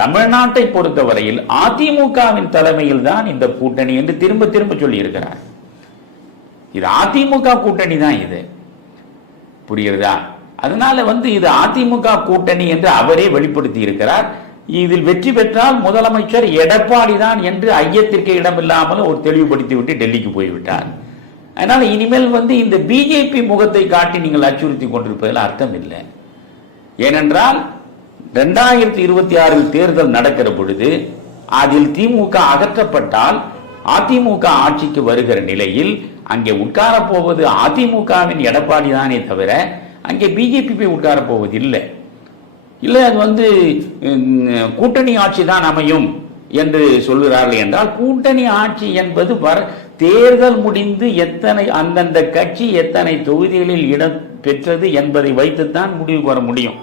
தமிழ்நாட்டை பொறுத்தவரையில் அதிமுகவின் தலைமையில் தான் இந்த கூட்டணி என்று திரும்ப திரும்ப சொல்லி இருக்கிறார். இது அதிமுக கூட்டணி தான், இது புரிகிறதா? அதனால இது அதிமுக கூட்டணி என்று அவரே வெளிப்படுத்தி இருக்கிறார். இதில் வெற்றி பெற்றால் முதலமைச்சர் எடப்பாடி தான் என்று ஐயத்திற்கு இடமில்லாமல் ஒரு தெளிவுபடுத்தி விட்டு டெல்லிக்கு போய்விட்டார். அதனால இனிமேல் இந்த பிஜேபி முகத்தை காட்டி நீங்கள் அச்சுறுத்தி கொண்டிருப்பதில் அர்த்தம் இல்லை. ஏனென்றால் 2026 தேர்தல் நடக்கிற பொழுது அதில் திமுக அகற்றப்பட்டால் அதிமுக ஆட்சிக்கு வருகிற நிலையில் அங்கே உட்கார போவது அதிமுகவின் எடப்பாடி தானே தவிர அங்கே பிஜேபி போய் உட்கார போவது இல்லை. இல்லை, அது கூட்டணி ஆட்சி தான் அமையும் என்று சொல்கிறார்கள் என்றால், கூட்டணி ஆட்சி என்பது தேர்தல் முடிந்து எத்தனை அந்தந்த கட்சி எத்தனை தொகுதிகளில் இடம் பெற்றது என்பதை வைத்துத்தான் முடிவு பெற முடியும்.